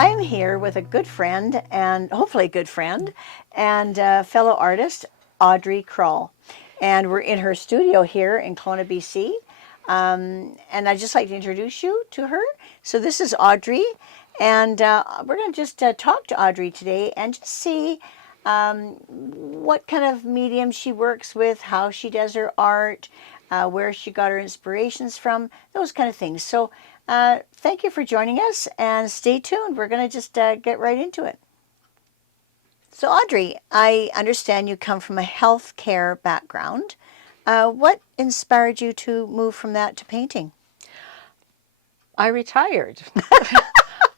I'm here with a good friend, and hopefully a good friend, and fellow artist, Audrey Krol. And we're in her studio here in Kona, BC. And I'd just like to introduce you to her. So this is Audrey, and we're going to just talk to Audrey today and just see what kind of medium she works with, how she does her art, where she got her inspirations from, those kind of things. So thank you for joining us, and stay tuned. We're going to just get right into it. So Audrey, I understand you come from a healthcare background. What inspired you to move from that to painting? I retired.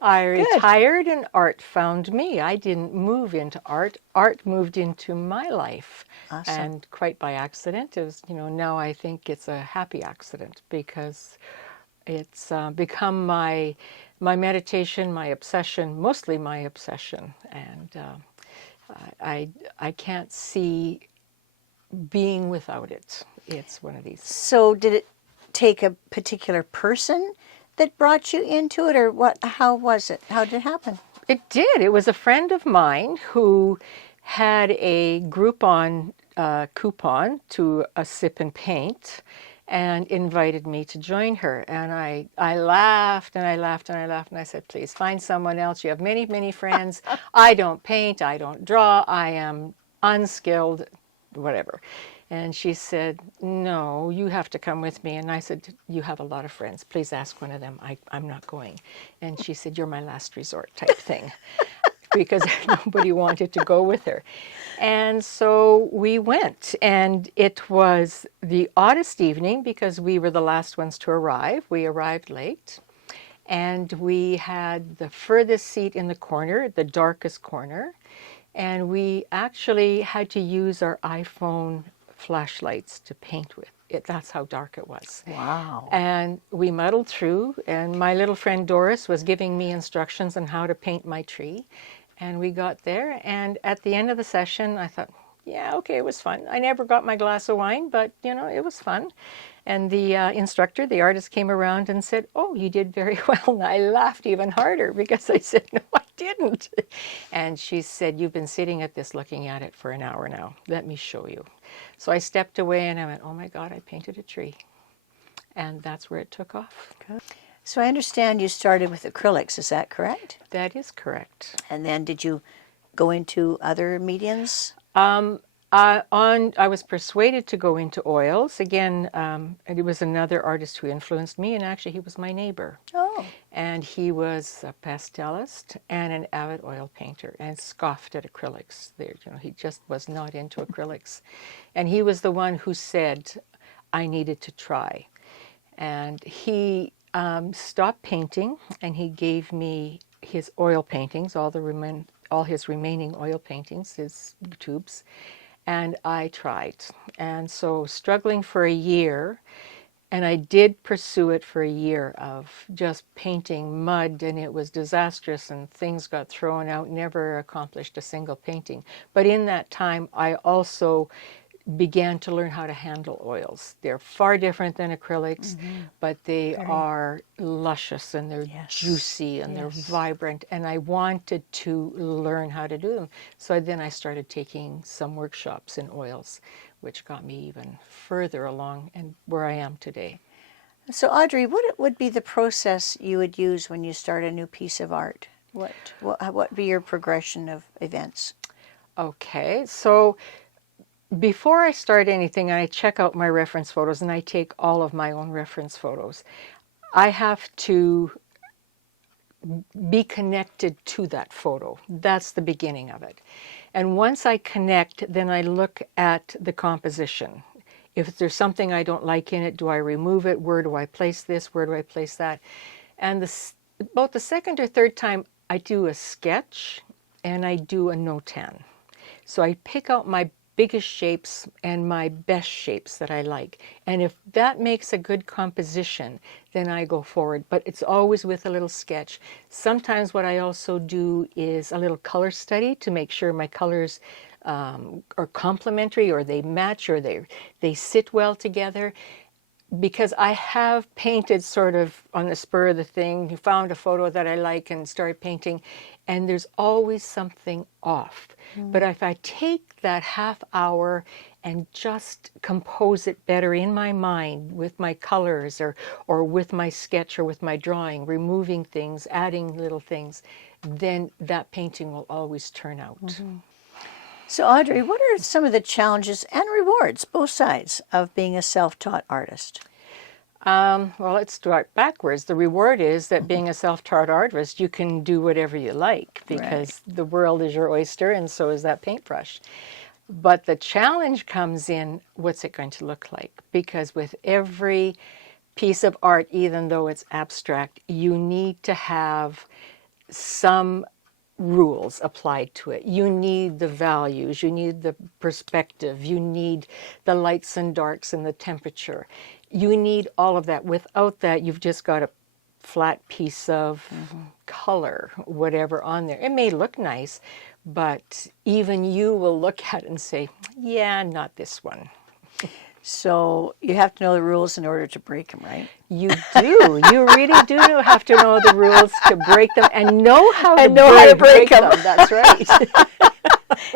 I retired and art found me. I didn't move into art. Art moved into my life. Awesome. And quite by accident. It was, now I think it's a happy accident because it's become my meditation, my obsession, mostly my obsession. And I can't see being without it. It's one of these. So did it take a particular person that brought you into it, or what? How was it? How did it happen? It did. It was a friend of mine who had a Groupon coupon to a sip and paint and invited me to join her. And I laughed and I laughed and I laughed and I said, please find someone else. You have many, many friends. I don't paint. I don't draw. I am unskilled, whatever. And she said, no, you have to come with me. And I said, you have a lot of friends. Please ask one of them. I'm not going. And she said, you're my last resort type thing, because nobody wanted to go with her. And so we went. And it was the oddest evening because we were the last ones to arrive. We arrived late. And we had the furthest seat in the corner, the darkest corner. And we actually had to use our iPhone flashlights to paint with it. That's how dark it was. Wow. And we muddled through, and my little friend Doris was giving me instructions on how to paint my tree. And we got there, and at the end of the session, I thought, yeah, okay, it was fun. I never got my glass of wine, but, it was fun. And the instructor, the artist, came around and said, oh, you did very well. And I laughed even harder because I said, no, I didn't. And she said, you've been sitting at this looking at it for an hour now. Let me show you. So I stepped away and I went, oh my God, I painted a tree. And that's where it took off. Good. So I understand you started with acrylics, is that correct? That is correct. And then did you go into other mediums? I was persuaded to go into oils. Again, it was another artist who influenced me, and actually he was my neighbor. Oh. And he was a pastelist and an avid oil painter and scoffed at acrylics. He just was not into acrylics. And he was the one who said I needed to try. And he stopped painting, and he gave me his oil paintings, all his remaining oil paintings, his tubes. And I tried. And so struggling for a year, and I did pursue it for a year of just painting mud, and it was disastrous and things got thrown out, never accomplished a single painting. But in that time, I also began to learn how to handle oils. They're far different than acrylics, but they are luscious and they're juicy and they're vibrant, and I wanted to learn how to do them. So then I started taking some workshops in oils, which got me even further along and where I am today. So Audrey, what would be the process you would use when you start a new piece of art? What would be your progression of events? Okay, so before I start anything, I check out my reference photos, and I take all of my own reference photos. I have to be connected to that photo. That's the beginning of it. And once I connect, then I look at the composition. If there's something I don't like in it, do I remove it? Where do I place this? Where do I place that? And about the second or third time, I do a sketch and I do a no-tan. So I pick out my biggest shapes and my best shapes that I like. And if that makes a good composition, then I go forward. But it's always with a little sketch. Sometimes what I also do is a little color study to make sure my colors are complementary, or they match, or they sit well together. because I have painted sort of on the spur of the thing, found a photo that I like and started painting, and there's always something off. But if I take that half hour and just compose it better in my mind with my colors or with my sketch or with my drawing, removing things, adding little things, then that painting will always turn out. So, Audrey, what are some of the challenges and rewards, both sides, of being a self-taught artist? Well, let's start backwards. The reward is that being a self-taught artist, you can do whatever you like because the world is your oyster and so is that paintbrush. But the challenge comes in, what's it going to look like? Because with every piece of art, even though it's abstract, you need to have some rules applied to it. You need the values, you need the perspective, you need the lights and darks and the temperature. You need all of that. Without that, you've just got a flat piece of color, whatever on there. It may look nice, but even you will look at it and say, yeah, not this one. So you have to know the rules in order to break them, right? You do. You really do have to know the rules to break them and know how to break them. That's right.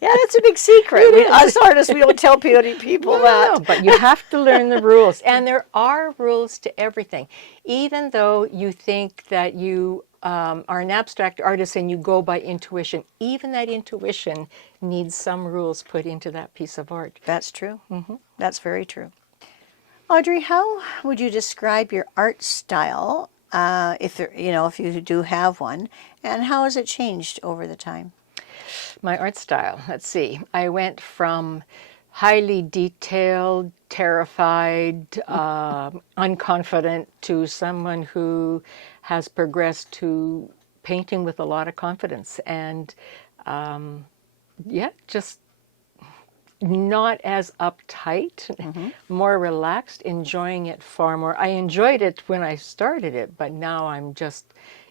Yeah, that's a big secret. Us artists, we don't tell people that. No, but you have to learn the rules. And there are rules to everything. Even though you think that you are an abstract artist and you go by intuition, even that intuition needs some rules put into that piece of art. That's true. That's very true. Audrey, how would you describe your art style, if you do have one, and how has it changed over the time? My art style, let's see. I went from highly detailed, terrified, unconfident to someone who has progressed to painting with a lot of confidence and, just not as uptight, more relaxed, enjoying it far more. I enjoyed it when I started it, but now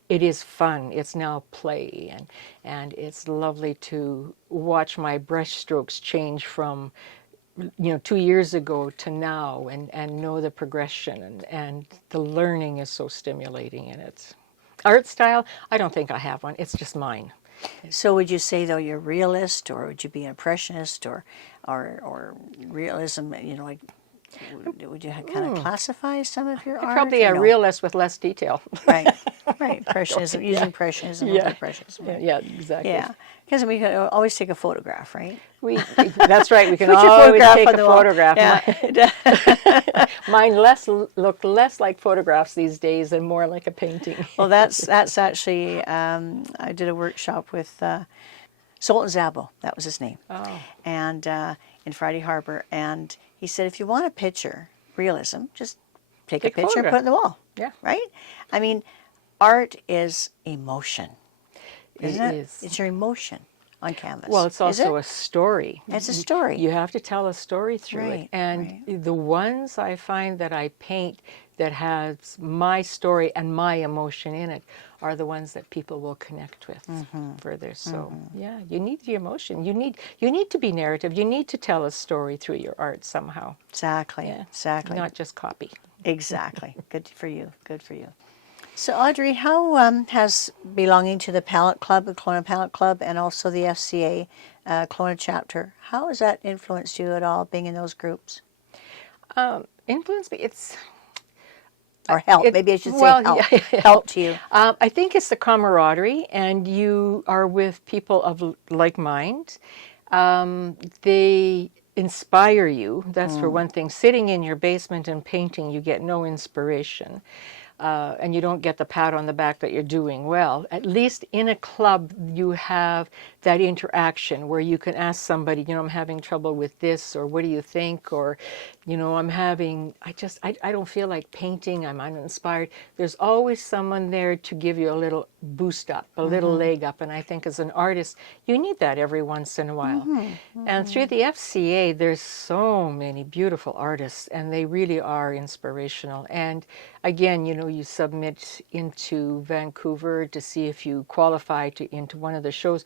it is fun. It's now play, and it's lovely to watch my brush strokes change from 2 years ago to now and know the progression and the learning is so stimulating in it. Art style, I don't think I have one. It's just mine. So would you say, though, you're realist, or would you be impressionist, or realism, like, would you kind of classify some of your art? Probably a realist with less detail. Right. Impressionism, using impressionism over impressionism. Right? Yeah, exactly. Yeah, because we can always take a photograph, right? That's right. We can Put your always photograph take on a the wall. photograph. Yeah. Mine look less like photographs these days and more like a painting. Well, that's actually, I did a workshop with Sultan Zabo, that was his name, and in Friday Harbor, and he said, if you want a picture, realism, just take a picture and put it on the wall. Yeah. Right? I mean, art is emotion, isn't it? It is. It's your emotion on canvas. Well, it's also a story. It's a story. You have to tell a story through it. And the ones I find that I paint that has my story and my emotion in it are the ones that people will connect with further. So, yeah, you need the emotion. You need to be narrative. You need to tell a story through your art somehow. Exactly. Yeah. Exactly. Not just copy. Exactly. Good for you. Good for you. So, Audrey, how has belonging to the Palette Club, the Kona Palette Club, and also the FCA Kona chapter, how has that influenced you at all, being in those groups? Influenced me, Or help, maybe I should say help. Help to you. I think it's the camaraderie, and you are with people of like mind. They inspire you, that's for one thing. Sitting in your basement and painting, you get no inspiration. And you don't get the pat on the back that you're doing well. At least in a club, you have that interaction where you can ask somebody, I'm having trouble with this, or what do you think? Or, I don't feel like painting, I'm uninspired. There's always someone there to give you a little boost up, a little leg up. And I think as an artist, you need that every once in a while. And through the FCA, there's so many beautiful artists, and they really are inspirational. And again, you submit into Vancouver to see if you qualify into one of the shows.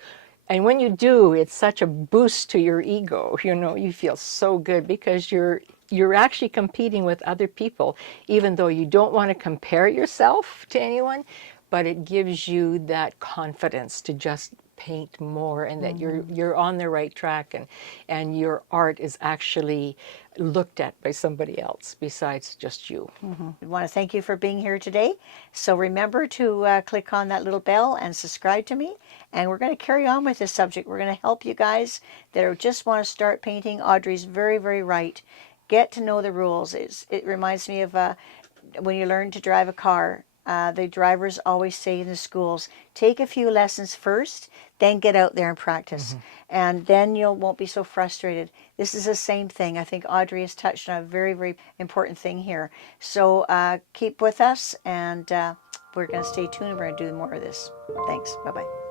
And when you do, it's such a boost to your ego. You know, you feel so good because you're actually competing with other people, even though you don't want to compare yourself to anyone, but it gives you that confidence to just paint more, and that you're on the right track, and your art is actually looked at by somebody else besides just you. I want to thank you for being here today. So remember to click on that little bell and subscribe to me. And we're going to carry on with this subject. We're going to help you guys that just want to start painting. Audrey's very, very right. Get to know the rules. It reminds me of when you learn to drive a car. The drivers always say in the schools, take a few lessons first, then get out there and practice. And then you won't be so frustrated. This is the same thing. I think Audrey has touched on a very, very important thing here. So keep with us, and we're going to stay tuned. We're going to do more of this. Thanks. Bye-bye.